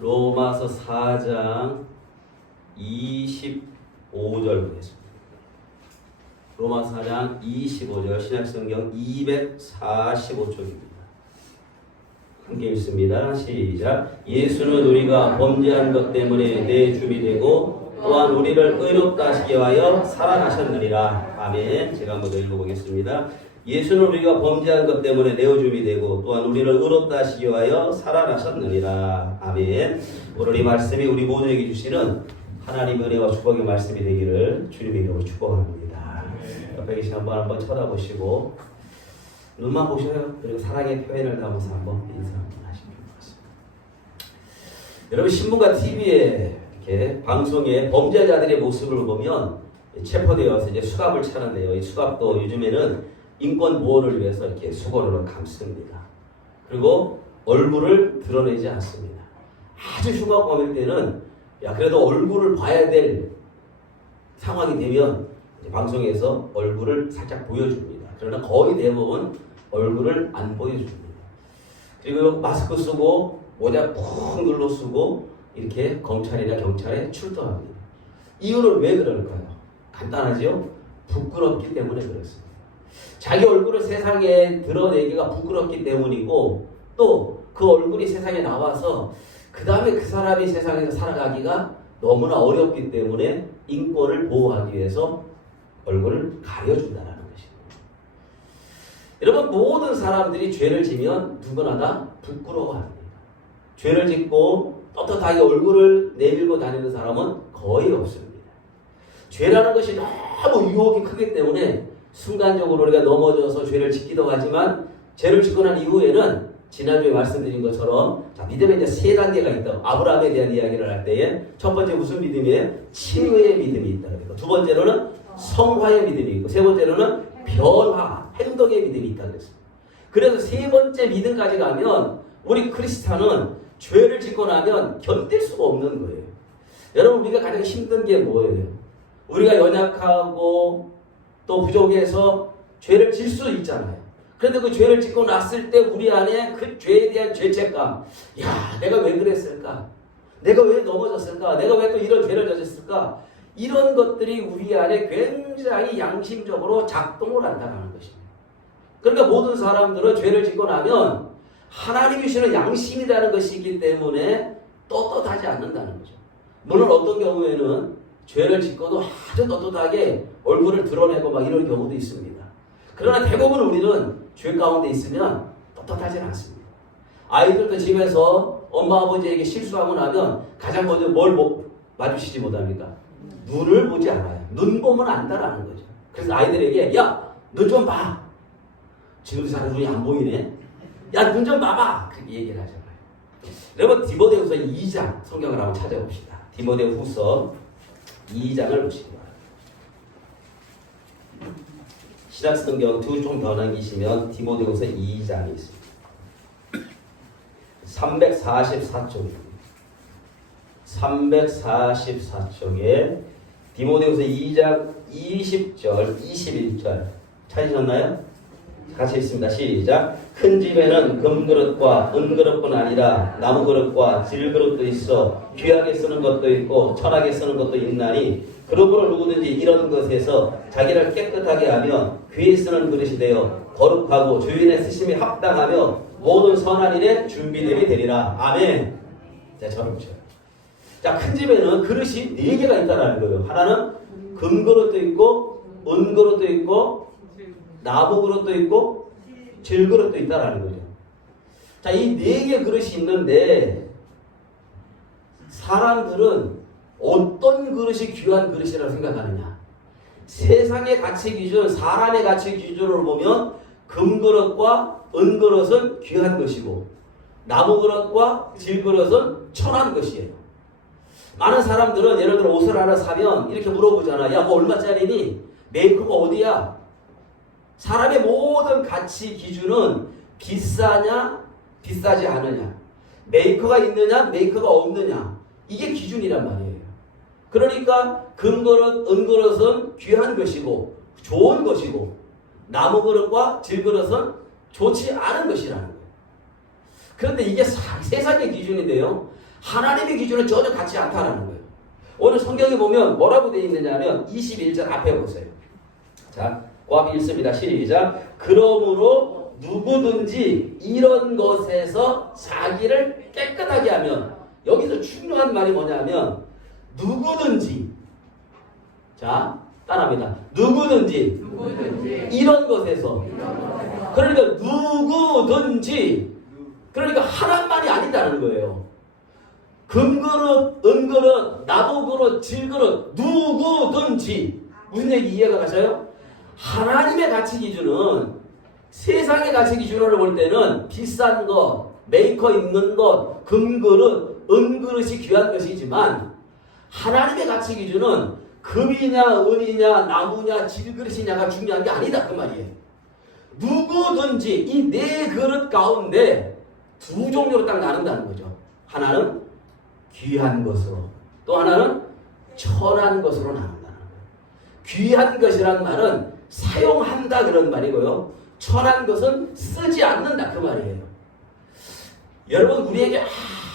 로마서 4장 25절 보겠습니다. 로마서 4장 25절 신약성경 245쪽입니다. 함께 읽습니다. 시작. 예수는 우리가 범죄한 것 때문에 내 줌이 되고 또한 우리를 의롭다 하시기 위하여 살아나셨느니라. 아멘. 제가 한번 더 읽어보겠습니다. 예수는 우리가 범죄한 것 때문에 내어줌이 되고 또한 우리를 의롭다 하시기 위하여 살아나셨느니라. 아멘. 오늘 이 말씀이 우리 모두에게 주시는 하나님의 은혜와 축복의 말씀이 되기를 주님의 이름으로 축복합니다. 옆에 계신 한번 쳐다보시고 눈만 보셔요. 그리고 사랑의 표현을 담아서 한번 인사 한번 하시면 좋을 것 같습니다. 여러분 신문과 TV에 이렇게 방송에 범죄자들의 모습을 보면 체포되어서 이제 수갑을 차는데요. 이 수갑도 요즘에는 인권 보호를 위해서 이렇게 수건으로 감습니다. 그리고 얼굴을 드러내지 않습니다. 아주 흉악범일 때는 야 그래도 얼굴을 봐야 될 상황이 되면 이제 방송에서 얼굴을 살짝 보여줍니다. 그러나 거의 대부분 얼굴을 안 보여줍니다. 그리고 마스크 쓰고 모자 푹 눌러 쓰고 이렇게 검찰이나 경찰에 출동합니다. 이유는 왜 그럴까요? 간단하죠? 부끄럽기 때문에 그렇습니다. 자기 얼굴을 세상에 드러내기가 부끄럽기 때문이고 또 그 얼굴이 세상에 나와서 그 다음에 그 사람이 세상에서 살아가기가 너무나 어렵기 때문에 인권을 보호하기 위해서 얼굴을 가려준다는 것입니다. 여러분 모든 사람들이 죄를 지면 누구나 다 부끄러워합니다. 죄를 짓고 떳떳하게 얼굴을 내밀고 다니는 사람은 거의 없습니다. 죄라는 것이 너무 유혹이 크기 때문에 순간적으로 우리가 넘어져서 죄를 짓기도 하지만 죄를 짓고 난 이후에는 지난주에 말씀드린 것처럼 자, 믿음에 이제 세 단계가 있다. 아브라함에 대한 이야기를 할 때에 첫 번째 무슨 믿음이에요? 칭의의 믿음이 있다. 그리고 두 번째로는 성화의 믿음이 있고 세 번째로는 변화, 행동의 믿음이 있다. 그랬습니다. 그래서 세 번째 믿음까지 가면 우리 크리스찬은 죄를 짓고 나면 견딜 수가 없는 거예요. 여러분 우리가 가장 힘든 게 뭐예요? 우리가 연약하고 또 부족해서 죄를 질 수 있잖아요. 그런데 그 죄를 짓고 났을 때 우리 안에 그 죄에 대한 죄책감. 야, 내가 왜 그랬을까? 내가 왜 넘어졌을까? 내가 왜 또 이런 죄를 저질렀을까? 이런 것들이 우리 안에 굉장히 양심적으로 작동을 한다는 것입니다. 그러니까 모든 사람들은 죄를 짓고 나면 하나님이 주시는 양심이라는 것이 있기 때문에 떳떳하지 않는다는 거죠. 물론 어떤 경우에는 죄를 짓고도 아주 떳떳하게 얼굴을 드러내고 막 이런 경우도 있습니다. 그러나 대부분 우리는 죄 가운데 있으면 떳떳하지 않습니다. 아이들도 집에서 엄마 아버지에게 실수하고 나면 가장 먼저 뭘 마주치지 못합니까? 눈을 보지 않아요. 눈 보면 안다라는 거죠. 그래서 아이들에게 야, 눈 좀 봐. 지금도 잘 눈이 안 보이네. 야, 눈 좀 봐봐. 그렇게 얘기를 하잖아요. 여러분 디모데후서 2장 성경을 한번 찾아봅시다. 디모데후서 2장을 보시기 바랍니다. 신약성경 좀 변환기시면 디모데후서 2장이 있습니다. 344쪽입니다. 344쪽에 디모데후서 2장 20절, 21절 찾으셨나요? 같이 읽습니다. 시작. 큰 집에는 금그릇과 은그릇뿐 아니라 나무그릇과 질그릇도 있어 귀하게 쓰는 것도 있고 천하게 쓰는 것도 있나니 그러므로 누구든지 이런 것에서 자기를 깨끗하게 하며 귀에 쓰는 그릇이 되어 거룩하고 주인의 쓰심이 합당하며 모든 선한 일에 준비됨이 되리라. 아멘. 자, 저를 보세요. 자, 큰 집에는 그릇이 4개가 있다는 거예요. 하나는 금그릇도 있고 은그릇도 있고 나무그릇도 있고 질그릇도 있다는 거죠. 자, 이 4개 그릇이 있는데 사람들은 어떤 그릇이 귀한 그릇이라고 생각하느냐? 세상의 가치 기준, 사람의 가치 기준으로 보면 금그릇과 은그릇은 귀한 것이고 나무그릇과 질그릇은 천한 것이에요. 많은 사람들은 예를 들어 옷을 하나 사면 이렇게 물어보잖아. 야, 뭐 얼마짜리니? 메이커가 어디야? 사람의 모든 가치 기준은 비싸냐, 비싸지 않으냐, 메이커가 있느냐, 메이커가 없느냐, 이게 기준이란 말이에요. 그러니까 금그릇, 은그릇은 귀한 것이고 좋은 것이고 나무그릇과 질그릇은 좋지 않은 것이라는 거예요. 그런데 이게 세상의 기준인데요. 하나님의 기준은 전혀 같지 않다라는 거예요. 오늘 성경에 보면 뭐라고 되어 있느냐면 21절 앞에 보세요. 자, 그 앞에 읽습니다. 시작. 그러므로 누구든지 이런 것에서 자기를 깨끗하게 하면, 여기서 중요한 말이 뭐냐면 누구든지, 자 따라합니다. 누구든지 이런 것에서, 그러니까 누구든지, 그러니까 하나만이 아니다는 거예요. 금그릇, 은그릇, 나무그릇, 질그릇, 누구든지. 무슨 얘기 이해가 가셔요? 하나님의 가치 기준은, 세상의 가치 기준으로 볼 때는 비싼 것, 메이커 있는 것, 금그릇, 은그릇이 귀한 것이지만, 하나님의 가치 기준은 금이냐 은이냐 나무냐 질그릇이냐가 중요한 게 아니다 그 말이에요. 누구든지 이 네 그릇 가운데 두 종류로 딱 나눈다는 거죠. 하나는 귀한 것으로, 또 하나는 천한 것으로 나눈다는 거예요. 귀한 것이란 말은 사용한다 그런 말이고요. 천한 것은 쓰지 않는다 그 말이에요. 여러분, 우리에게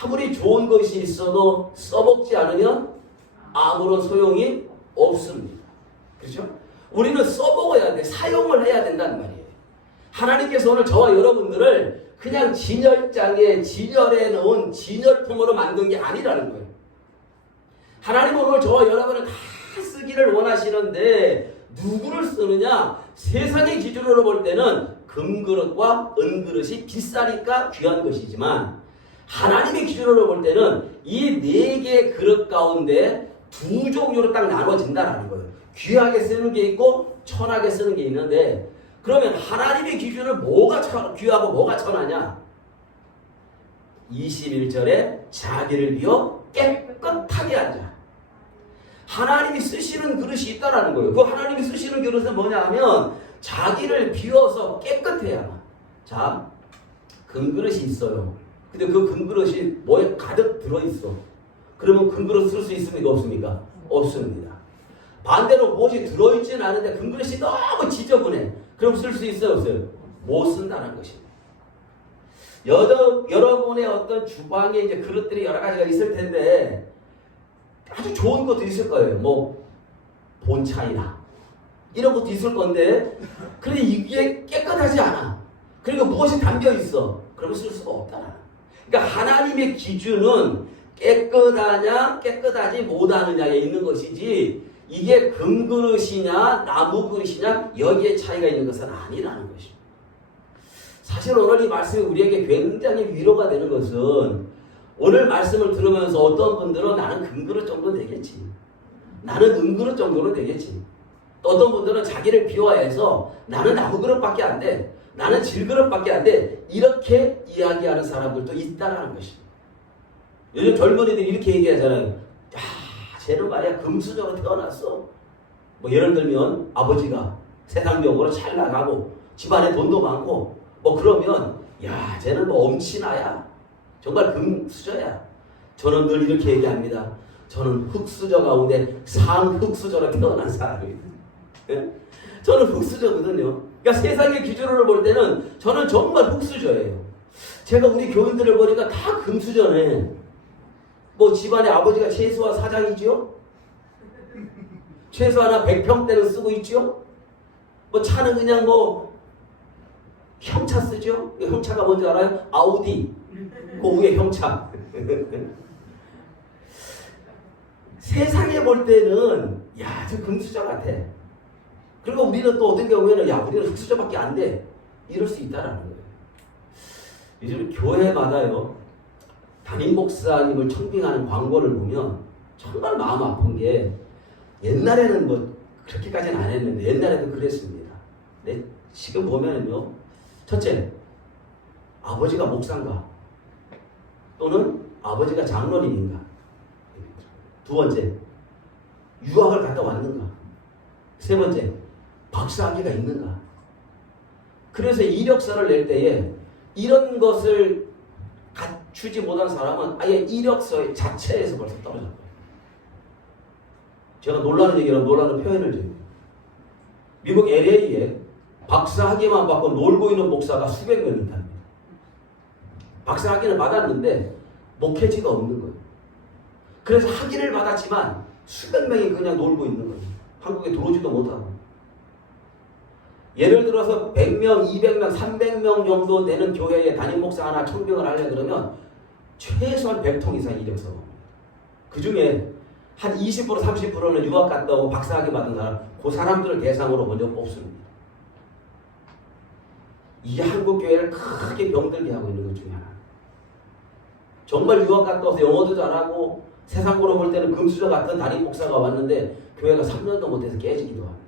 아무리 좋은 것이 있어도 써먹지 않으면 아무런 소용이 없습니다. 그렇죠? 우리는 써먹어야 돼. 사용을 해야 된다는 말이에요. 하나님께서 오늘 저와 여러분들을 그냥 진열장에 진열해 놓은 진열품으로 만든 게 아니라는 거예요. 하나님은 오늘 저와 여러분을 다 쓰기를 원하시는데 누구를 쓰느냐? 세상의 기준으로 볼 때는 금그릇과 은그릇이 비싸니까 귀한 것이지만, 하나님의 기준으로 볼 때는 이 네 개의 그릇 가운데 두 종류로 딱 나눠진다는 거예요. 귀하게 쓰는 게 있고 천하게 쓰는 게 있는데, 그러면 하나님의 기준은 뭐가 귀하고 뭐가 천하냐? 21절에 자기를 비워 깨끗하게 한 자. 하나님이 쓰시는 그릇이 있다라는 거예요. 그 하나님이 쓰시는 그릇은 뭐냐 하면 자기를 비워서 깨끗해야. 자, 금그릇이 있어요. 근데 그 금그릇이 뭐에 가득 들어있어. 그러면 금그릇 쓸 수 있습니까? 없습니까? 없습니다. 반대로 무엇이 들어있지는 않은데 금그릇이 너무 지저분해. 그럼 쓸 수 있어요? 없어요? 못 쓴다는 것입니다. 여러분의 어떤 주방에 이제 그릇들이 여러 가지가 있을 텐데, 아주 좋은 것도 있을 거예요. 뭐 본차이나 이런 것도 있을 건데, 그런데 이게 깨끗하지 않아. 그리고 무엇이 담겨 있어. 그러면 쓸 수가 없다. 그러니까 하나님의 기준은 깨끗하냐 깨끗하지 못하느냐에 있는 것이지, 이게 금그릇이냐 나무그릇이냐 여기에 차이가 있는 것은 아니라는 것입니다. 사실 오늘 이 말씀이 우리에게 굉장히 위로가 되는 것은, 오늘 말씀을 들으면서 어떤 분들은 나는 금그릇 정도는 되겠지, 나는 은그릇 정도는 되겠지, 또 어떤 분들은 자기를 비워해서 나는 나무그릇밖에 안 돼, 나는 질그릇밖에 안 돼, 이렇게 이야기하는 사람들도 있다는 것입니다. 요즘 젊은이들이 이렇게 얘기하잖아요. 야, 쟤는 말이야 금수저로 태어났어. 뭐 예를 들면 아버지가 세상적으로 잘 나가고 집안에 돈도 많고 뭐 그러면, 야, 쟤는 뭐 엄친아야, 정말 금수저야. 저는 늘 이렇게 얘기합니다. 저는 흙수저 가운데 상흙수저로 태어난 사람이에요. 저는 흙수저거든요. 그러니까 세상의 기준으로 볼 때는 저는 정말 흙수저예요. 제가 우리 교인들을 보니까 다 금수저네. 뭐 집안에 아버지가 최소한 사장이지요? 최소 하나 100평대는 쓰고 있죠? 뭐 차는 그냥 뭐 형차 쓰죠? 형차가 뭔지 알아요? 아우디. 그 위에 형차. 세상에 볼 때는 야, 저 금수저 같아. 그리고 우리는 또 어떤 경우에는 야, 우리는 흙수저밖에 안 돼. 이럴 수 있다라는 거예요. 요즘 교회마다요, 담임 목사님을 청빙하는 광고를 보면 정말 마음 아픈 게, 옛날에는 뭐 그렇게까지는 안 했는데 옛날에도 그랬습니다. 근데 지금 보면은요, 첫째, 아버지가 목사인가 또는 아버지가 장로님인가, 두 번째, 유학을 갔다 왔는가, 세 번째, 박사학위가 있는가. 그래서 이력서를 낼 때에 이런 것을 갖추지 못한 사람은 아예 이력서 자체에서 벌써 떨어졌어요. 제가 놀라는 얘기는 놀라는 표현을 드립니다. 미국 LA에 박사학위만 받고 놀고 있는 목사가 수백 명 있답니다. 박사학위를 받았는데 목회지가 없는 거예요. 그래서 학위를 받았지만 수백 명이 그냥 놀고 있는 거예요. 한국에 들어오지도 못하고. 예를 들어서 100명, 200명, 300명 정도 되는 교회에 담임 목사 하나 청빙을 하려 그러면 최소한 100통 이상 이력서. 그 중에 한 20%, 30%는 유학 갔다 오고 박사학위 받은 사람, 그 사람들을 대상으로 먼저 뽑습니다. 이게 한국 교회를 크게 병들게 하고 있는 것 중에 하나. 정말 유학 갔다 와서 영어도 잘하고 세상으로 볼 때는 금수저 같은 담임 목사가 왔는데 교회가 3년도 못해서 깨지기도 합니다.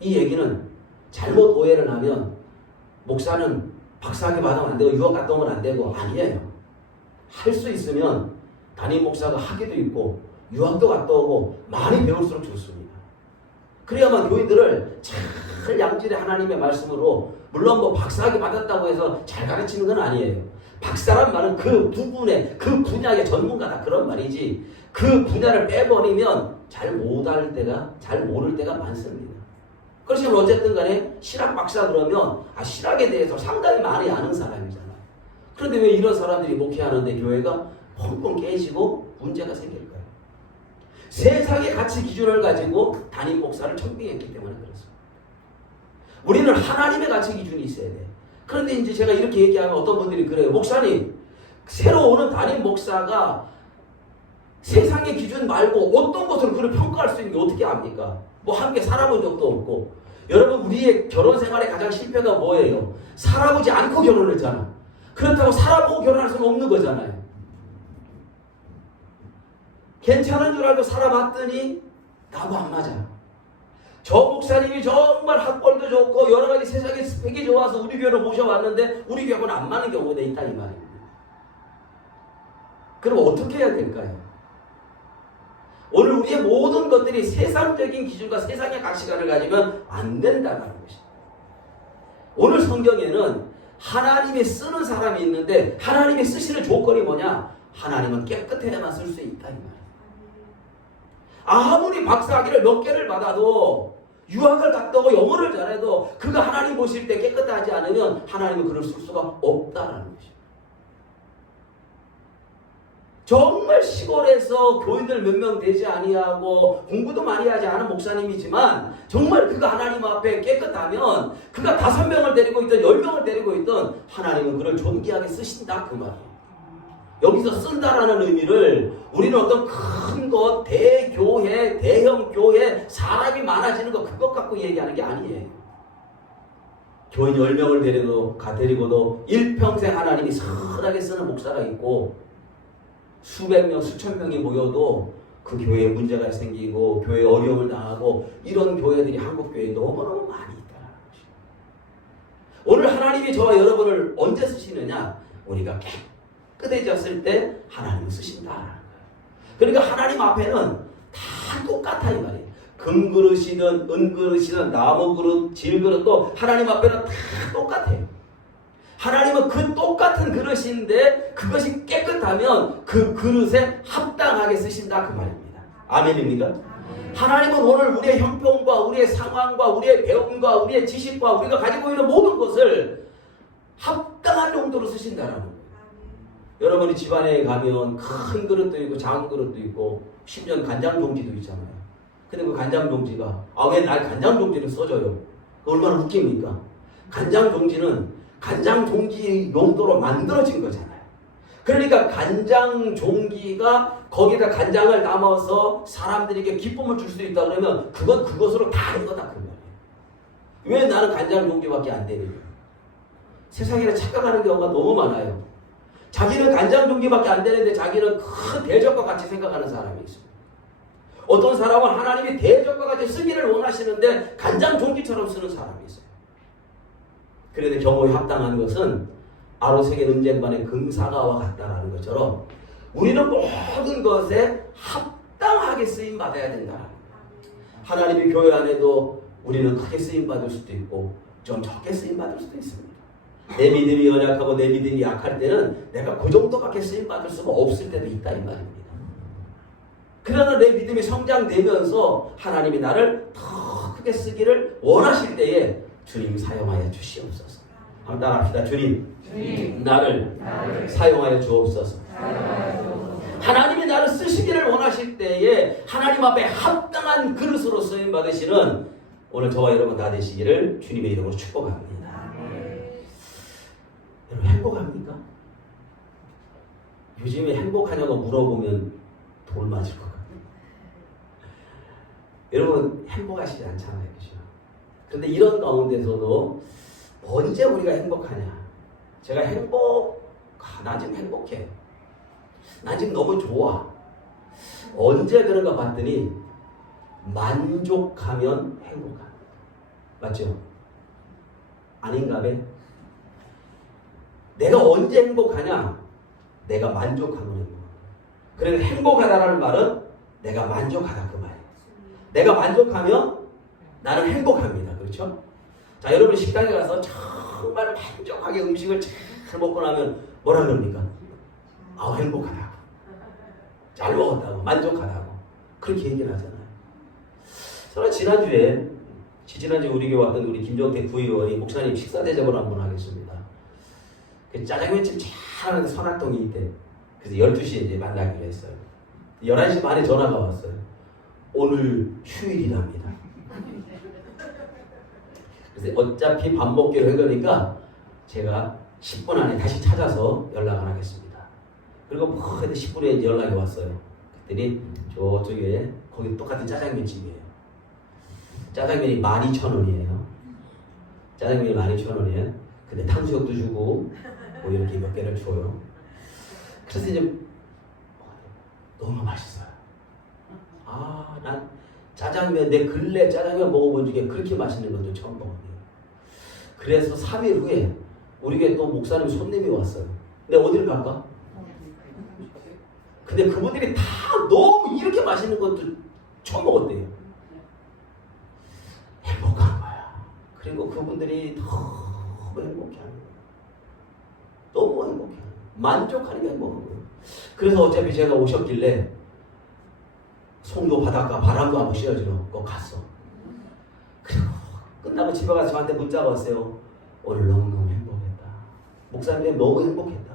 이 얘기는 잘못 오해를 하면 목사는 박사학위 받으면 안 되고 유학 갔다 오면 안 되고 아니에요. 할 수 있으면 담임 목사가 학위도 있고 유학도 갔다 오고 많이 배울수록 좋습니다. 그래야만 교인들을 잘 양질의 하나님의 말씀으로, 물론 뭐 박사학위 받았다고 해서 잘 가르치는 건 아니에요. 박사란 말은 그 부분의 그 분야의 전문가다 그런 말이지, 그 분야를 빼버리면 잘 못할 때가, 잘 모를 때가 많습니다. 그렇지만 어쨌든 간에 신학 박사 그러면 신학에 대해서 상당히 많이 아는 사람이잖아요. 그런데 왜 이런 사람들이 목회하는데 교회가 펑펑 깨지고 문제가 생길까요? 세상의 가치 기준을 가지고 담임 목사를 청빙했기 때문에 그렇습니다. 우리는 하나님의 가치 기준이 있어야 돼. 그런데 이제 제가 이렇게 얘기하면 어떤 분들이 그래요. 목사님, 새로 오는 담임 목사가 세상의 기준 말고 어떤 것을 그를 평가할 수 있는 게 어떻게 압니까? 뭐 함께 살아본 적도 없고. 여러분, 우리의 결혼 생활의 가장 실패가 뭐예요? 살아보지 않고 결혼했잖아. 그렇다고 살아보고 결혼할 수는 없는 거잖아요. 괜찮은 줄 알고 살아봤더니 나하고 안 맞아. 저 목사님이 정말 학벌도 좋고 여러 가지 세상의 스펙이 좋아서 우리 교회로 모셔왔는데 우리 교회하고는 안 맞는 경우가 있다 이 말입니다. 그럼 어떻게 해야 될까요? 오늘 우리의 모든 것들이 세상적인 기준과 세상의 가치관을 가지면 안 된다는 것입니다. 오늘 성경에는 하나님이 쓰는 사람이 있는데 하나님이 쓰시는 조건이 뭐냐? 하나님은 깨끗해야만 쓸 수 있다 이 말이에요. 아무리 박사학위를 몇 개를 받아도 유학을 갔다 오고 영어를 잘해도 그가 하나님 보실 때 깨끗하지 않으면 하나님은 그를 쓸 수가 없다라는 것입니다. 정말 시골에서 교인들 몇 명 되지 아니하고 공부도 많이 하지 않은 목사님이지만 정말 그가 하나님 앞에 깨끗하면 그가 5명을 데리고 있든 10명을 데리고 있든 하나님은 그를 존귀하게 쓰신다 그 말이에요. 여기서 쓴다라는 의미를 우리는 어떤 큰 것, 대교회, 대형 교회, 사람이 많아지는 것 그것 갖고 얘기하는 게 아니에요. 교인 10명을 데리고도 일평생 하나님이 선하게 쓰는 목사가 있고 수백 명, 수천 명이 모여도 그 교회에 문제가 생기고 교회에 어려움을 당하고 이런 교회들이 한국 교회에 너무너무 많이 있다는 것입니다. 오늘 하나님이 저와 여러분을 언제 쓰시느냐? 우리가 깨끗해졌을 때 하나님을 쓰신다라는 거예요. 그러니까 하나님 앞에는 다 똑같아 이 말이에요. 금그릇이든 은그릇이든 나무그릇, 질그릇도 하나님 앞에는 다 똑같아요. 하나님은 그 똑같은 그릇인데 그것이 깨끗하면 그 그릇에 합당하게 쓰신다 그 말입니다. 아멘입니까? 하나님은 오늘 우리의 형편과 우리의 상황과 우리의 배움과 우리의 지식과 우리가 가지고 있는 모든 것을 합당한 용도로 쓰신다라는 거예요. 여러분이 집안에 가면 큰 그릇도 있고 작은 그릇도 있고 심지어 간장 종지도 있잖아요. 근데 그 간장 종지가 왜 날 간장 종지를 써줘요? 얼마나 웃깁니까? 간장 종지는 간장 종지 용도로 만들어진 거잖아요. 그러니까 간장 종기가 거기다 간장을 담아서 사람들에게 기쁨을 줄 수 있다 그러면 그건 그것으로 다 한 거다 그 말이에요. 왜 나는 간장 종기밖에 안 되느냐? 세상에는 착각하는 경우가 너무 많아요. 자기는 간장 종기밖에 안 되는데 자기는 큰 대접과 같이 생각하는 사람이 있습니다. 어떤 사람은 하나님이 대접과 같이 쓰기를 원하시는데 간장 종기처럼 쓰는 사람이 있어요. 그런데 경우에 합당한 것은 아로새긴 은쟁반의 금사과와 같다라는 것처럼 우리는 모든 것에 합당하게 쓰임 받아야 된다. 하나님이 교회 안에도 우리는 크게 쓰임 받을 수도 있고 좀 적게 쓰임 받을 수도 있습니다. 내 믿음이 연약하고 내 믿음이 약할 때는 내가 그 정도밖에 쓰임 받을 수가 없을 때도 있다 이 말입니다. 그러나 내 믿음이 성장되면서 하나님이 나를 더 크게 쓰기를 원하실 때에 주님 사용하여 주시옵소서. 따라합시다. 주님 나를 사용하여 주옵소서. 하나님이 나를 쓰시기를 원하실 때에 하나님 앞에 합당한 그릇으로 쓰임 받으시는 오늘 저와 여러분 다 되시기를 주님의 이름으로 축복합니다. 여러분 행복합니까? 요즘에 행복하냐고 물어보면 돌 맞을 것 같아요. 여러분 행복하시지 않잖아요. 그죠? 그런데 이런 가운데서도 언제 우리가 행복하냐? 제가 나 지금 행복해. 나 지금 너무 좋아. 언제 그런가 봤더니 만족하면 행복합니다. 맞죠? 아닌가 봐. 내가 언제 행복하냐? 내가 만족하면 행복합니다. 그래서 행복하다라는 말은 내가 만족하다 그 말이에요. 내가 만족하면 나는 행복합니다. 그렇죠? 자, 여러분 식당에 가서 정말 만족하게 음식을 잘 먹고 나면 뭐라 그럽니까? 행복하다고. 잘 먹었다고. 만족하다고. 그렇게 얘기를 하잖아요. 저는 지난주에 우리 교회 왔던 우리 김정태 부의원이 목사님 식사 대접을 한번 하겠습니다. 그 짜장면집 잘하는 선악동이 있대. 그래서 12시에 이제 만나기로 했어요. 11시 반에 전화가 왔어요. 오늘 휴일이랍니다. 그래서 어차피 밥 먹기로 한 거니까 제가 10분 안에 다시 찾아서 연락을 하겠습니다. 그리고 10분에 연락이 왔어요. 그랬더니 저쪽에 거기 똑같은 짜장면집이에요. 짜장면이 12,000원이에요. 짜장면이 12,000원이에요. 근데 탕수육도 주고 뭐 이렇게 몇 개를 줘요. 그래서 이제 너무 맛있어요. 난 짜장면 내 근래 짜장면 먹어본 중에 그렇게 맛있는 것도 처음 먹었네요. 그래서 3일 후에 우리 교회 또 목사님 손님이 왔어요. 근데 어디를 갈까? 근데 그분들이 다 너무 이렇게 맛있는 것도 처음 먹었대요. 행복한 거야. 그리고 그분들이 너무 행복해 하는 거야. 너무 행복해. 만족하는 게 행복한 거예요. 그래서 어차피 제가 오셨길래 송도 바닷가 바람도 한번 씌워주러 꼭 갔어. 그리고 끝나고 집에 가서 저한테 문자가 왔어요. 오늘 너무너무 행복했다. 목사님 너무 행복했다.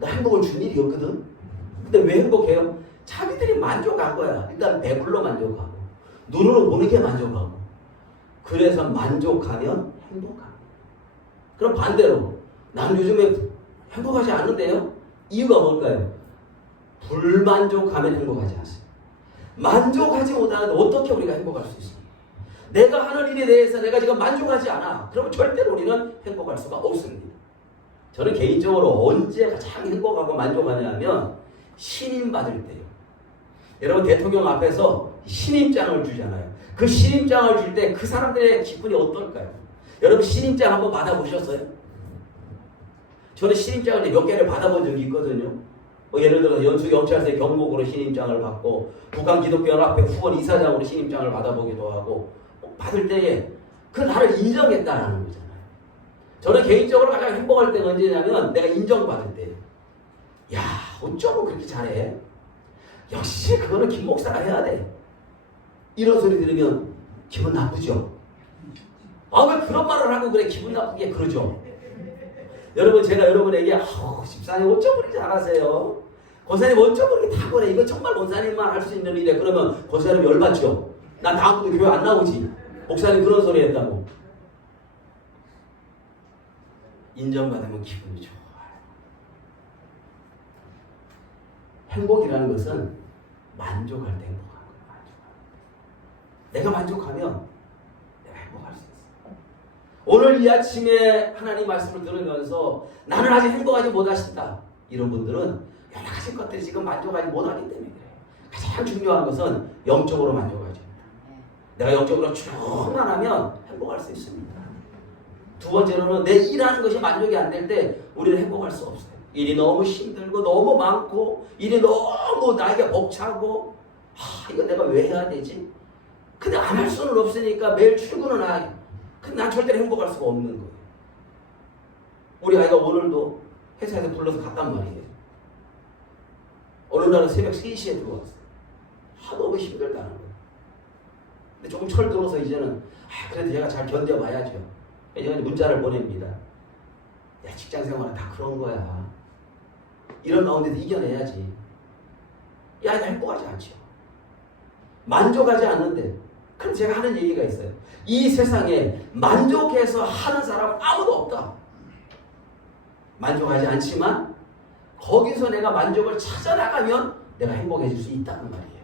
나 행복을 준 일이 없거든. 근데 왜 행복해요? 자기들이 만족한 거야. 일단 배불러 만족하고 눈으로 보는 게 만족하고. 그래서 만족하면 행복합니다. 그럼 반대로 나는 요즘에 행복하지 않는데요? 이유가 뭘까요? 불만족하면 행복하지 않습니다. 만족하지 못하는데 어떻게 우리가 행복할 수 있습니까? 내가 하는 일에 대해서 내가 지금 만족하지 않아. 그러면 절대로 우리는 행복할 수가 없습니다. 저는 개인적으로 언제 가장 행복하고 만족하냐면 신임 받을 때요. 여러분 대통령 앞에서 신임장을 주잖아요. 그 신임장을 줄 때 그 사람들의 기분이 어떨까요? 여러분 신임장 한번 받아보셨어요? 저는 신임장을 몇 개를 받아본 적이 있거든요. 예를 들어 연수경찰서의 경목으로 신임장을 받고 북한기독교연합회 후원 이사장으로 신임장을 받아보기도 하고 받을 때에 그 나를 인정했다라는 거잖아요. 저는 개인적으로 가장 행복할 때가 언제냐면 내가 인정받을 때. 야, 어쩌고 그렇게 잘해? 역시 그거는 김 목사가 해야 돼. 이런 소리 들으면 기분 나쁘죠? 왜 그런 말을 하고 그래 기분 나쁘게 그러죠? 여러분 제가 여러분에게 집사님 어쩜 그렇게 잘하세요? 권사님 어쩜 그렇게 탁월해? 이거 정말 권사님만 할 수 있는 일이래. 그러면 권사님 열받죠? 난 다음부터 교회 안 나오지. 목사님 그런 소리 했다고. 인정받으면 기분이 좋아요. 행복이라는 것은 만족할 때 행복한 거예요. 내가 만족하면 내가 행복할 수 있어요. 오늘 이 아침에 하나님 말씀을 들으면서 나는 아직 행복하지 못하신다. 이런 분들은 여러 가지 것들이 지금 만족하지 못하기 때문에 그래요. 가장 중요한 것은 영적으로 만족하죠. 내가 영적으로 충만하면 행복할 수 있습니다. 두 번째로는 내 일하는 것이 만족이 안 될 때 우리는 행복할 수 없어요. 일이 너무 힘들고 너무 많고 일이 너무 나에게 벅차고 이거 내가 왜 해야 되지? 근데 안 할 수는 없으니까 매일 출근은 하게. 근데 난 절대로 행복할 수가 없는 거예요. 우리 아이가 오늘도 회사에서 불러서 갔단 말이에요. 어느 날은 새벽 3시에 들어왔어요. 너무 힘들다는 거예요. 근데 조금 철들어서 이제는 그래도 얘가 잘 견뎌봐야죠. 제가 문자를 보냅니다. 야, 직장생활은 다 그런 거야. 이런 가운데도 이겨내야지. 야, 행복하지 않죠. 만족하지 않는데. 그럼 제가 하는 얘기가 있어요. 이 세상에 만족해서 하는 사람은 아무도 없다. 만족하지 않지만 거기서 내가 만족을 찾아나가면 내가 행복해질 수 있다는 말이에요.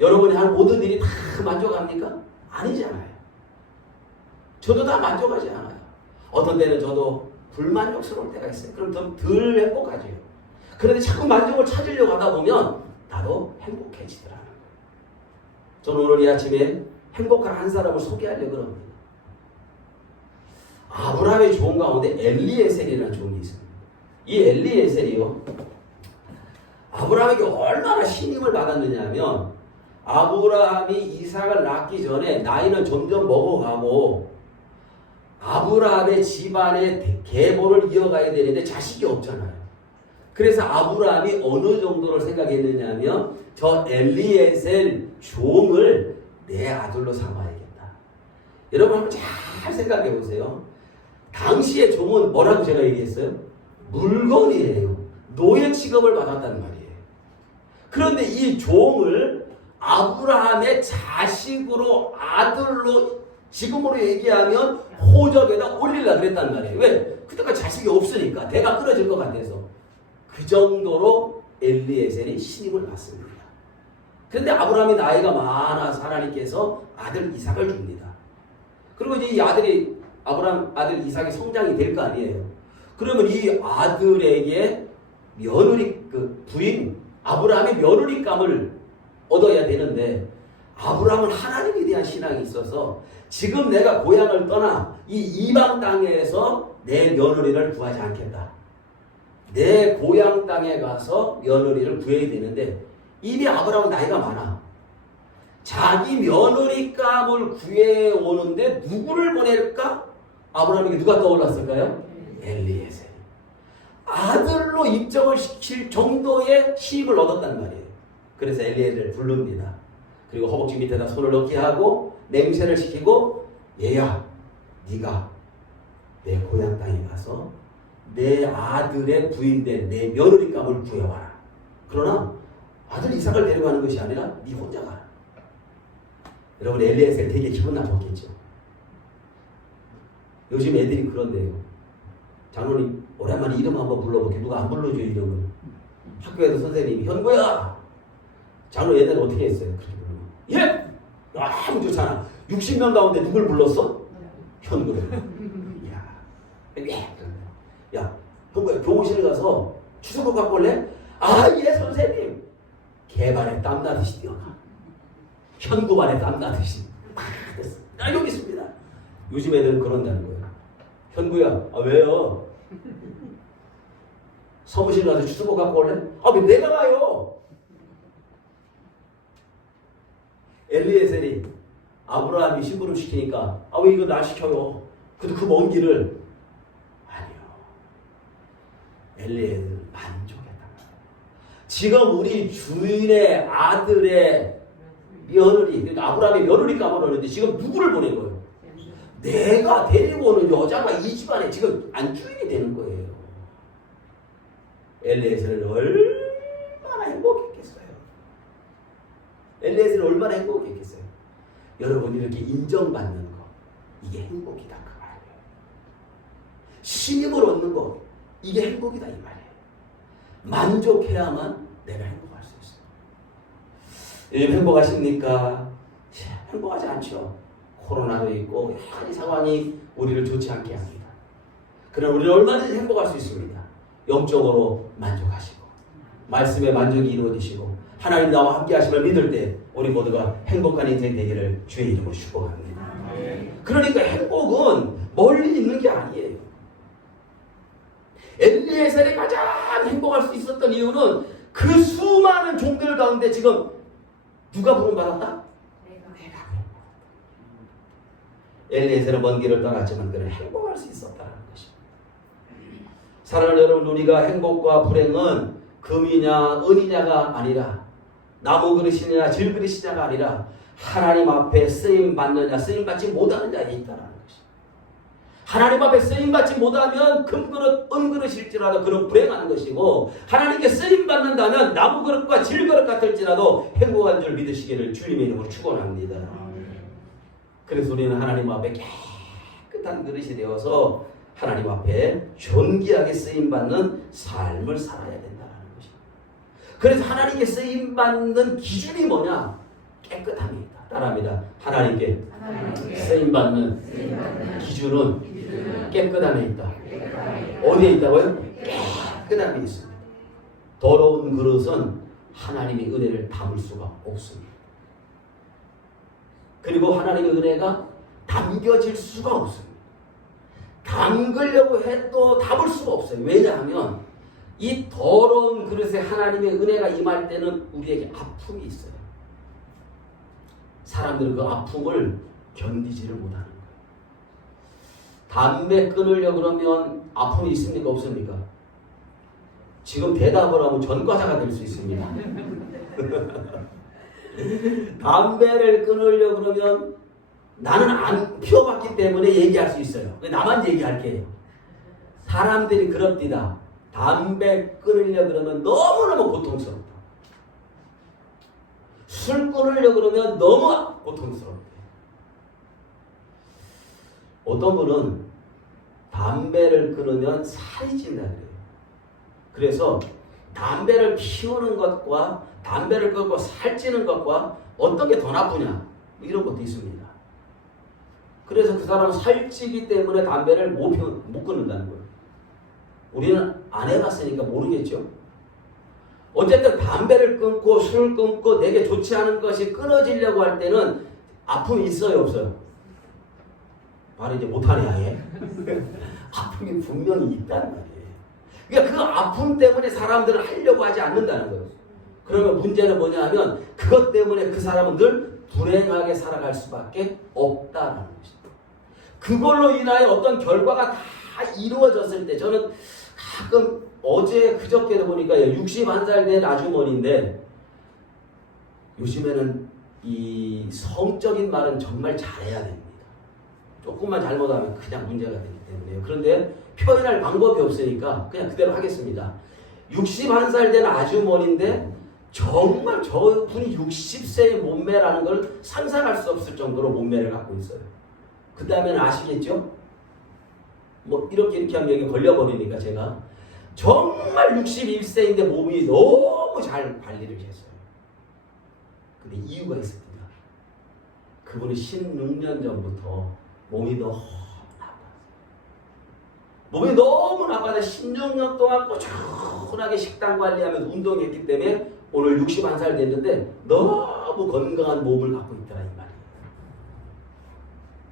여러분이 하는 모든 일이 다 만족합니까? 아니잖아요. 저도 다 만족하지 않아요. 어떤 때는 저도 불만족스러울 때가 있어요. 그럼 좀 덜 행복하죠. 그런데 자꾸 만족을 찾으려고 하다 보면 나도 행복해지더라는 거예요. 저는 오늘 이 아침에 행복한 한 사람을 소개하려고 합니다. 아브라함의 조언 가운데 엘리에셀이라는 조언이 있습니다. 이 엘리에셀이요, 아브라함에게 얼마나 신임을 받았느냐 하면 아브라함이 이삭을 낳기 전에 나이는 점점 먹어가고 아브라함의 집안의 계보를 이어가야 되는데 자식이 없잖아요. 그래서 아브라함이 어느 정도를 생각했느냐 하면 저 엘리에셀 종을 내 아들로 삼아야겠다. 여러분 한번 잘 생각해 보세요. 당시의 종은 뭐라고 제가 얘기했어요? 물건이에요. 노예 취급을 받았단 말이에요. 그런데 이 종을 아브라함의 자식으로 아들로 지금으로 얘기하면 호적에다 올리려고 그랬단 말이에요. 왜? 그때까지 자식이 없으니까 대가 끊어질 것 같아서. 그 정도로 엘리에셀이 신임을 받습니다. 그런데 아브라함이 나이가 많아서 하나님께서 아들 이삭을 줍니다. 그리고 이제 이 아들이 아브라함 아들 이삭이 성장이 될 거 아니에요. 그러면 이 아들에게 며느리 그 부인 아브라함의 며느리감을 얻어야 되는데 아브라함은 하나님에 대한 신앙이 있어서 지금 내가 고향을 떠나 이 이방 땅에서 내 며느리를 구하지 않겠다. 내 고향 땅에 가서 며느리를 구해야 되는데 이미 아브라함은 나이가 많아. 자기 며느리감을 구해오는데 누구를 보낼까? 아브라함에게 누가 떠올랐을까요? 엘리에셀. 아들로 입정을 시킬 정도의 힘을 얻었단 말이에요. 그래서 엘리에셀을 부릅니다. 그리고 허벅지 밑에다 손을 넣게 하고 맹세를 시키고 얘야 네가 내 고향 땅에 가서 내 아들의 부인된 내 며느리감을 구해와라. 그러나 아들 이삭을 데려가는 것이 아니라 네 혼자 가라. 여러분 엘리에셀 되게 기분 나빴겠죠. 요즘 애들이 그런데요. 장로님 오랜만에 이름 한번 불러볼게. 누가 안 불러줘 이름을. 학교에서 선생님이 현구야. 장로 옛날에 어떻게 했어요? 그렇게 부르면 예! 너무 좋잖아. 60명 가운데 누굴 불렀어? 현구를. 야, 야, 현구야 교무실 가서 추석을 갖고 올래? 아, 예 선생님. 개발에 땀나듯이 뛰어가. 현구발에 땀나듯이. 됐어. 여기 있습니다. 요즘 애들은 그런다는 거예요. 현구야, 아 왜요? 사무실 가서 추석을 갖고 올래? 아 왜 내가 가요? 엘리에셀이 아브라함이 심부름 시키니까 아 왜 이거 나 시켜요? 그래도 그 먼 길을 아니요. 엘리에셀 만족했다. 지금 우리 주인의 아들의 며느리, 그러니까 아브라함의 며느리감을 얻는데 지금 누구를 보낸 거예요? 내가 데리고 오는 여자가 이 집안에 지금 안주인이 되는 거예요. 엘리에셀은 얼마나 행복했겠어요. 엘리에셀은 얼마나 행복했겠어요. 여러분 이렇게 인정받는 거 이게 행복이다 그 말이에요. 신임을 얻는 거 이게 행복이다 이 말이에요. 만족해야만 내가 행복할 수 있어요. 요즘 행복하십니까? 행복하지 않죠. 코로나도 있고 여러 가지 상황이 우리를 좋지 않게 합니다. 그러나 우리는 얼마든지 행복할 수 있습니다. 영적으로 만족하시고 말씀의 만족이 이루어지시고 하나님 나와 함께 하심을 믿을 때 우리 모두가 행복한 인생 되기를 주의 이름으로 축복합니다. 그러니까 행복은 멀리 있는 게 아니에요. 엘리에셀이 가장 행복할 수 있었던 이유는 그 수많은 종들 가운데 지금 누가 부름받았다? 엘리에셀은 먼 길을 떠났지만 그는 행복할 수 있었다는 것입니다. 사랑하는 여러분, 우리가 행복과 불행은 금이냐 은이냐가 아니라 나무 그릇이냐 질 그릇이냐가 아니라 하나님 앞에 쓰임 받느냐 쓰임 받지 못하는 자에 있다는 것입니다. 하나님 앞에 쓰임받지 못하면 금그릇, 은그릇일지라도 그런 불행한 것이고, 하나님께 쓰임받는다면 나무그릇과 질그릇 같을지라도 행복한 줄 믿으시기를 주님의 이름으로 축원합니다. 그래서 우리는 하나님 앞에 깨끗한 그릇이 되어서 하나님 앞에 존귀하게 쓰임받는 삶을 살아야 된다는 것입니다. 그래서 하나님께 쓰임받는 기준이 뭐냐? 깨끗함이다. 따라합니다. 하나님께 쓰임받는 기준은 깨끗함에 있다. 어디에 있다고요? 깨끗함에 있습니다. 더러운 그릇은 하나님의 은혜를 담을 수가 없습니다. 그리고 하나님의 은혜가 담겨질 수가 없습니다. 담그려고 해도 담을 수가 없어요. 왜냐하면 이 더러운 그릇에 하나님의 은혜가 임할 때는 우리에게 아픔이 있어요. 사람들은 그 아픔을 견디지를 못하는 거예요. 담배 끊으려고 그러면 아픔이 있습니까? 없습니까? 지금 대답을 하면 전과자가 될 수 있습니다. 담배를 끊으려고 그러면 나는 안 피워봤기 때문에 얘기할 수 있어요. 나만 얘기할게요. 사람들이 그럽디다. 담배 끊으려고 그러면 너무너무 고통스럽다. 술 끊으려고 그러면 너무 고통스럽다. 어떤 분은 담배를 끊으면 살이 찐다 그래요. 그래서 담배를 피우는 것과 담배를 끊고 살찌는 것과 어떤 게 더 나쁘냐 이런 것도 있습니다. 그래서 그 사람은 살찌기 때문에 담배를 못 끊는다는 거예요. 우리는 안 해봤으니까 모르겠죠. 어쨌든 담배를 끊고 술을 끊고 내게 좋지 않은 것이 끊어지려고 할 때는 아픔이 있어요, 없어요? 바로 이제 못하네 아예. 아픔이 분명히 있다는 말이에요. 그러니까 그 아픔 때문에 사람들은 하려고 하지 않는다는 거예요. 그러면 문제는 뭐냐 하면 그것 때문에 그 사람은 늘 불행하게 살아갈 수밖에 없다는 것입니다. 그걸로 인하여 어떤 결과가 다 이루어졌을 때 저는 가끔 어제 그저께도 보니까 61살 된 아주머니인데 요즘에는 이 성적인 말은 정말 잘해야 됩니다. 조금만 잘못하면 그냥 문제가 되기 때문에요. 그런데 표현할 방법이 없으니까 그냥 그대로 하겠습니다. 61살 된 아주머니인데 정말 저분이 60세의 몸매라는 걸 상상할 수 없을 정도로 몸매를 갖고 있어요. 그 다음에는 아시겠죠? 뭐 이렇게 하면 여기 걸려버리니까 제가 정말 61세인데 몸이 너무 잘 관리를 했어요. 근데 이유가 있습니다. 그분이 16년 전부터 몸이 너무 나빴어요. 몸이 너무 나빠서 16년 동안 꾸준하게 식단 관리하면서 운동했기 때문에 오늘 61살 됐는데 너무 건강한 몸을 갖고 있더라 이 말이에요.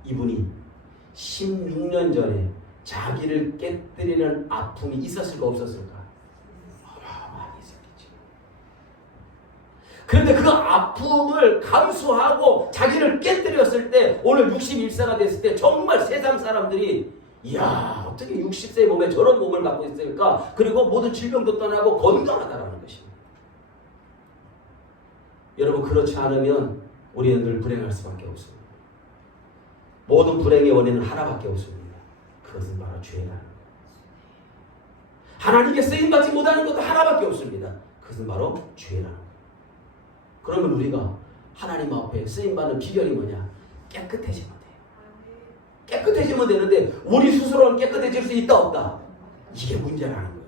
이분이 16년 전에 자기를 깨뜨리는 아픔이 있었을까 없었을까? 어마어마하게 있었겠죠. 그런데 그 아픔을 감수하고 자기를 깨뜨렸을 때 오늘 61세가 됐을 때 정말 세상 사람들이 이야 어떻게 60세의 몸에 저런 몸을 갖고 있을까? 그리고 모든 질병도 떠나고 건강하다라는 것입니다. 여러분 그렇지 않으면 우리는 늘 불행할 수밖에 없습니다. 모든 불행의 원인은 하나밖에 없습니다. 그것은 바로 죄라는 거예요. 하나님께 쓰임받지 못하는 것도 하나밖에 없습니다. 그것은 바로 죄라는 거예요. 그러면 우리가 하나님 앞에 쓰임받는 비결이 뭐냐? 깨끗해지면 돼요. 깨끗해지면 되는데 우리 스스로는 깨끗해질 수 있다 없다? 이게 문제라는 거예요.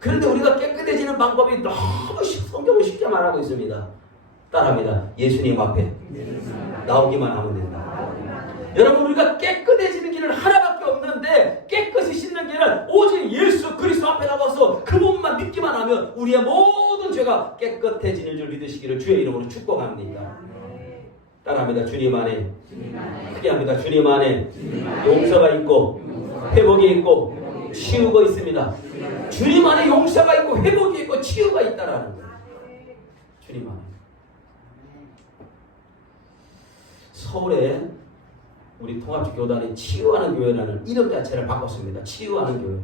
그런데 우리가 깨끗해지는 방법이 너무 성경을 쉽게 말하고 있습니다. 따라합니다. 예수님 앞에 나오기만 하면 된다. 여러분 우리가 깨끗해지는 길은 하나밖에 없는데 깨끗이 씻는 길은 오직 예수 그리스도 앞에 나와서 그분만 믿기만 하면 우리의 모든 죄가 깨끗해지는 줄 믿으시기를 주의 이름으로 축복합니다. 따라합니다. 주님 안에 크게 합니다. 주님 안에 용서가 있고 회복이 있고 치유가 있습니다. 주님 안에 용서가 있고 회복이 있고 치유가 있다라는 거예요. 주님 안에. 서울에 우리 통합교단이 치유하는 교회라는 이름 자체를 바꿨습니다. 치유하는 교회.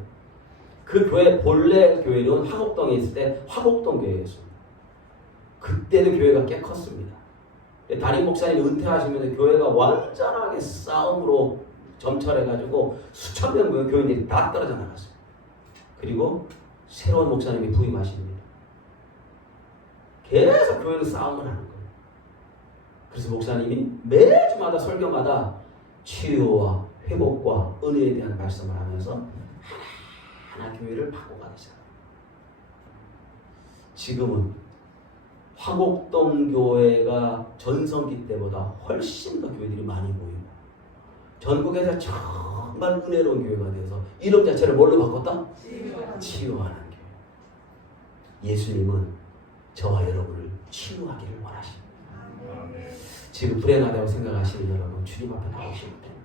그 교회 본래 교회는 화곡동에 있을 때 화곡동 교회였습니다. 그때도 교회가 꽤 컸습니다. 담임 목사님 은퇴하시면서 교회가 완전하게 싸움으로 점철해가지고 수천 명 교인들이 다 떨어져 나갔어요. 그리고 새로운 목사님이 부임하십니다. 계속 교회는 싸움을 하는 거예요. 그래서 목사님이 매주마다 설교마다 치유와 회복과 은혜에 대한 말씀을 하면서 하나하나 교회를 바꿔가기 시작합니다. 지금은 화곡동 교회가 전성기 때보다 훨씬 더 교회들이 많이 모이고 전국에서 정말 은혜로운 교회가 되어서 이름 자체를 뭘로 바꿨다? 치유하는 교회. 예수님은 저와 여러분을 치유하기를 원하십니다. 지금 불행하다고 생각하시는 여러분, 주님 앞에 나오시면 됩니다.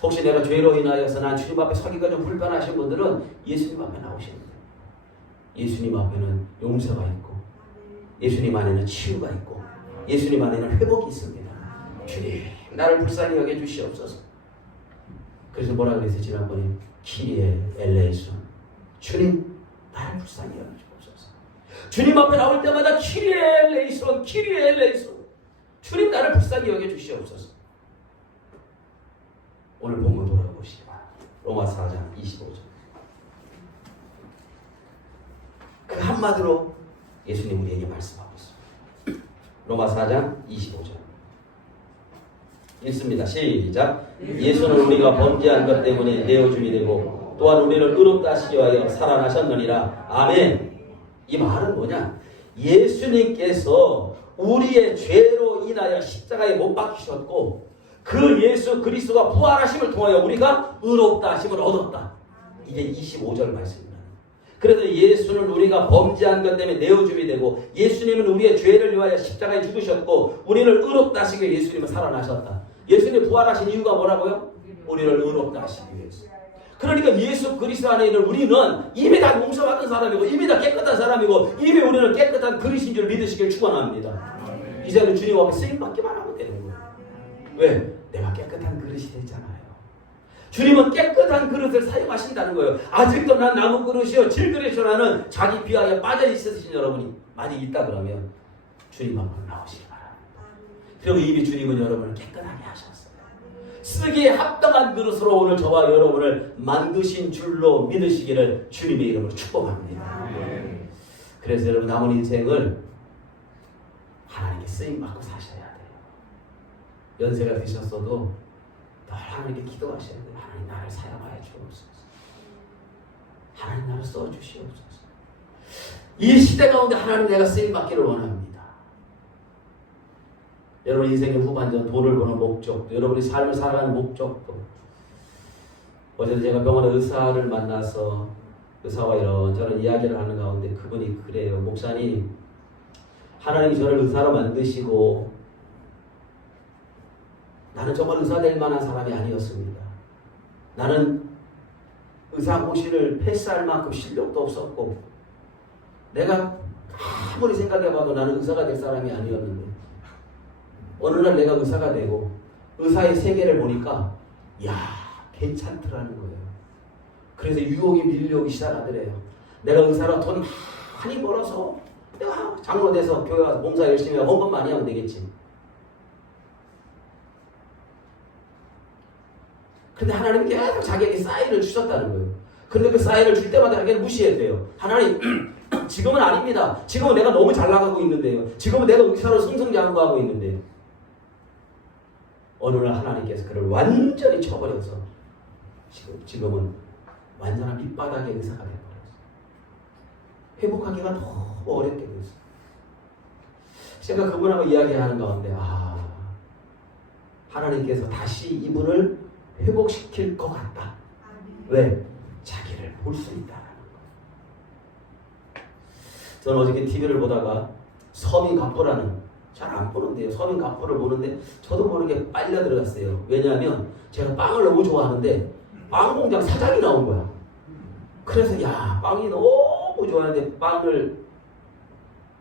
혹시 내가 죄로 인하여서 난 주님 앞에 서기가 좀 불편하신 분들은 예수님 앞에 나오시면 됩니다. 예수님 앞에는 용서가 있고 예수님 안에는 치유가 있고 예수님 안에는 회복이 있습니다. 주님, 나를 불쌍히 여겨 주시옵소서. 그래서 뭐라 그랬어요? 지난번에 키리에 엘레이손, 주님 나를 불쌍히 여겨 주옵소서. 주님 앞에 나올 때마다 키리에 엘레이손, 키리에 엘레이손, 주님 나를 불쌍히 여겨 주시옵소서. 오늘 본문 돌아보시기 바랍니다. 로마 4장 25절. 그 한마디로 예수님 우리에게 말씀하고 있습니다. 로마 4장 25절 읽습니다. 시작. 예수는 우리가 범죄한 것 때문에 내어줌이 되고 또한 우리를 의롭다 하시기 위하여 살아나셨느니라. 아멘. 이 말은 뭐냐? 예수님께서 우리의 죄로 인하여 십자가에 못 박히셨고 그 예수 그리스도가 부활하심을 통하여 우리가 의롭다 하심을 얻었다. 이게 25절 말씀입니다. 그래서 예수는 우리가 범죄한 것 때문에 내어줌이 되고 예수님은 우리의 죄를 위하여 십자가에 죽으셨고 우리를 의롭다 하시기 위해 예수님은 살아나셨다. 예수님 부활하신 이유가 뭐라고요? 우리를 의롭다 하시기 위해서. 그러니까 예수 그리스도 안에 있는 우리는 이미 다 용서받은 사람이고 이미 다 깨끗한 사람이고 이미 우리는 깨끗한 그릇인 줄 믿으시길 축원합니다. 이제는 주님 앞에 쓰임받기만 하면 되는 거예요. 왜? 내가 깨끗한 그릇이 됐잖아요. 주님은 깨끗한 그릇을 사용하신다는 거예요. 아직도 난 나무 그릇이요 질그릇이라는 자기 비하에 빠져 있으신 여러분이 만약 있다 그러면 주님 앞으로 나오시기 바랍니다. 그리고 이미 주님은 여러분을 깨끗하게 하셨어요. 쓰기에 합당한 그릇으로 오늘 저와 여러분을 만드신 줄로 믿으시기를 주님의 이름으로 축복합니다. 그래서 여러분 남은 인생을 하나님께 쓰임받고 사셔야 돼요. 연세가 드셨어도 늘 하나님께 기도하셔야 돼요. 하나님 나를 사용하여 주옵소서. 하나님 나를 써주시옵소서. 이 시대 가운데 하나님 내가 쓰임받기를 원합니다. 여러분 인생의 후반전 돈을 버는 목적도 여러분이 삶을 살아가는 목적도 어제도 제가 병원에 의사를 만나서 의사와 이런저런 이야기를 하는 가운데 그분이 그래요. 목사님 하나님이 저를 의사로 만드시고 나는 정말 의사 될 만한 사람이 아니었습니다. 나는 의사고시를 패스할 만큼 실력도 없었고 내가 아무리 생각해봐도 나는 의사가 될 사람이 아니었는데 어느 날 내가 의사가 되고 의사의 세계를 보니까 야 괜찮더라는 거예요. 그래서 유혹이 밀려오기 시작하더래요. 내가 의사로 돈 많이 벌어서 내가 장로 돼서 교회 와서 봉사 열심히 하고 헌금 많이 하면 되겠지. 근데 하나님은 계속 자기에게 사인을 주셨다는 거예요. 근데 그 사인을 줄 때마다 자기를 무시했대요. 하나님 지금은 아닙니다. 지금은 내가 너무 잘 나가고 있는데요. 지금은 내가 의사로 승승장구하고 있는데요. 어느 날 하나님께서 그를 완전히 쳐버려서 지금은 완전한 밑바닥의 의사가 되어버렸어요. 회복하기가 너무 어렵게 됐어요. 제가 그분하고 이야기하는 가운데 하나님께서 다시 이분을 회복시킬 것 같다. 왜? 자기를 볼 수 있다는 거예요. 저는 어저께 TV를 보다가 서민갑부라는 잘 안 보는데요. 서민갑부를 보는데 저도 모르게 빨려 들어갔어요. 왜냐하면 제가 빵을 너무 좋아하는데 빵 공장 사장이 나온 거야. 그래서 야 빵이 너무 좋아하는데 빵을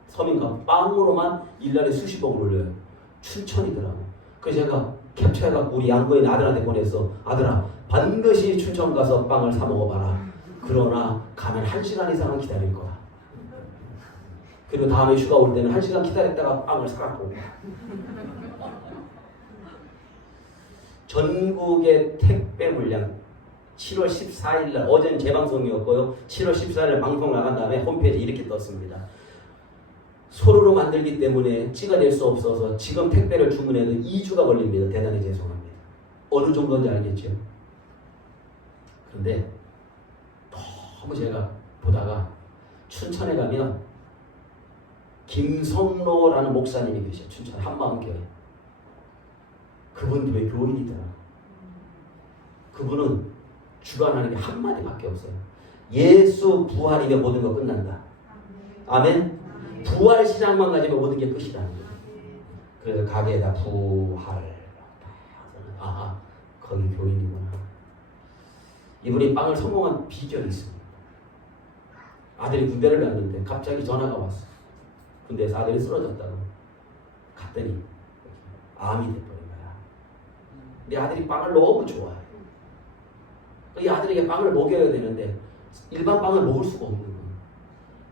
서민갑부 빵으로만 1년에 수십억을 올려요. 춘천이더라고. 그래서 제가 캡처해갖고 우리 양거인 아들한테 보냈어. 아들아 반드시 춘천 가서 빵을 사 먹어봐라. 그러나 가면 1시간 이상은 기다릴 거야. 그리고 다음에 휴가 올 때는 1시간 기다렸다가 빵을 사갖고 전국의 택배 물량 7월 14일 날, 어제는 재방송이었고요. 7월 14일 날 방송 나간 다음에 홈페이지에 이렇게 떴습니다. 소로로 만들기 때문에 찍어낼 수 없어서 지금 택배를 주문해도 2주가 걸립니다. 대단히 죄송합니다. 어느 정도인지 알겠죠? 그런데 너무 제가 보다가 춘천에 가면 김성로라는 목사님이 계셔요. 춘천 한마음교회. 그분 교회 교인이더라. 그분은 주관하는 게 한마디밖에 없어요. 예수 부활이면 모든 거 끝난다. 아멘? 부활 신앙만 가지면 모든 게 끝이라는 거예요. 그래서 가게에다 부활. 아하, 거기 교인이구나. 이분이 빵을 성공한 비결이 있습니다. 아들이 군대를 갔는데 갑자기 전화가 왔어. 군대에서 아들이 쓰러졌다고. 갔더니 암이 돼버린 거야. 내 아들이 빵을 너무 좋아해. 이 아들에게 빵을 먹여야 되는데 일반 빵을 먹을 수가 없는 거야.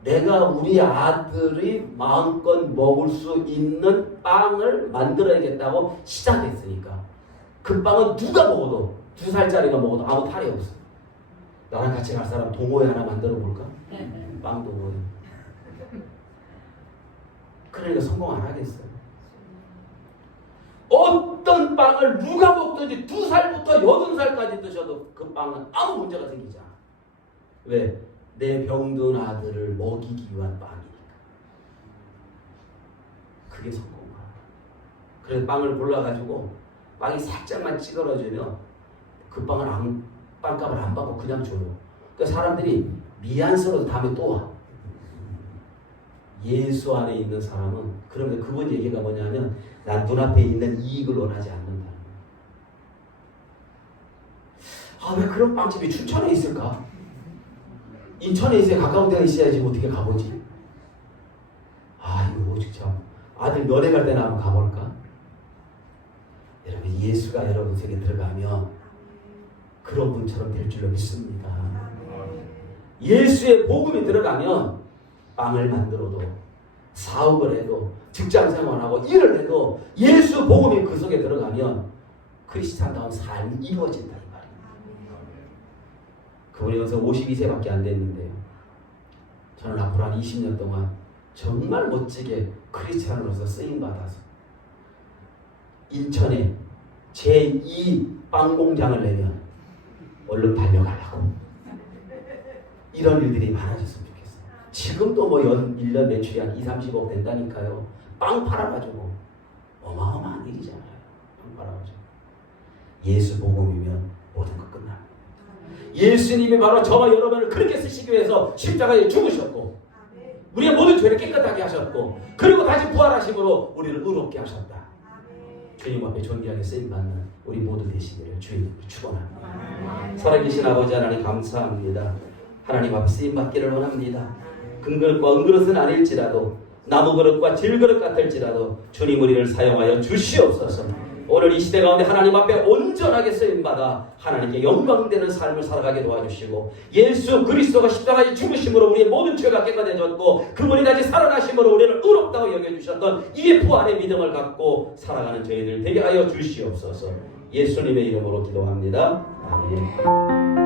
내가 우리 아들이 마음껏 먹을 수 있는 빵을 만들어야겠다고 시작했으니까 그 빵은 누가 먹어도 2살짜리가 먹어도 아무 탈이 없어. 나랑 같이 갈 사람 동호회 하나 만들어 볼까? 빵 동호회. 그러니까 성공 안 하겠어요. 어떤 빵을 누가 먹든지 2살부터 80살까지 드셔도 그 빵은 아무 문제가 생기지 않아. 왜? 내 병든 아들을 먹이기 위한 빵이니까. 그게 성공이야. 그래서 빵을 골라가지고 빵이 살짝만 찌그러지면 그 빵을 빵값을 안 받고 그냥 줘요. 그러니까 사람들이 미안스러워서 다음에 또 와. 예수 안에 있는 사람은 그러면 그분 얘기가 뭐냐면 난 눈앞에 있는 이익을 원하지 않는다는 거예요. 왜 그런 빵집이 춘천에 있을까? 인천에 있어야 가까운 데가 있어야지 어떻게 가보지? 이거 진짜 아들 면회 갈 때나 한번 가볼까? 여러분 예수가 여러분 속에 들어가면 그런 분처럼 될 줄로 믿습니다. 예수의 복음이 들어가면 빵을 만들어도 사업을 해도 직장생활하고 일을 해도 예수 복음이 그 속에 들어가면 크리스찬다운 삶이 이루어진다 이 말입니다. 그분이 여기서 52세밖에 안 됐는데요. 저는 앞으로 한 20년 동안 정말 멋지게 크리스찬으로서 쓰임받아서 인천에 제2 빵공장을 내면 얼른 달려가려고 이런 일들이 많아졌으면 좋겠어요. 지금도 뭐 1년 매출이 한 2, 30억 된다니까요. 빵 팔아가지고 어마어마한 일이잖아요. 빵 팔아가지고 예수 복음이면 모든 것 끝납니다. 예수님이 바로 저와 여러분을 그렇게 쓰시기 위해서 십자가에 죽으셨고 우리의 모든 죄를 깨끗하게 하셨고 그리고 다시 부활하심으로 우리를 의롭게 하셨다. 주님 앞에 존귀하게 쓰임받는 우리 모두 되시기를 주님으로 축원합니다. 살아계신 아버지 하나님 감사합니다. 하나님 앞에 쓰임받기를 원합니다. 금그릇과 은그릇은 아닐지라도 나무그릇과 질그릇 같을지라도 주님 우리를 사용하여 주시옵소서. 오늘 이 시대 가운데 하나님 앞에 온전하게 쓰임받아 하나님께 영광되는 삶을 살아가게 도와주시고 예수 그리스도가 십자가에 죽으심으로 우리의 모든 죄가 깨끗해졌고 그분이 다시 살아나심으로 우리를 의롭다고 여겨주셨던 이 부활의 믿음을 갖고 살아가는 저희들 되게 하여 주시옵소서. 예수님의 이름으로 기도합니다. 아멘.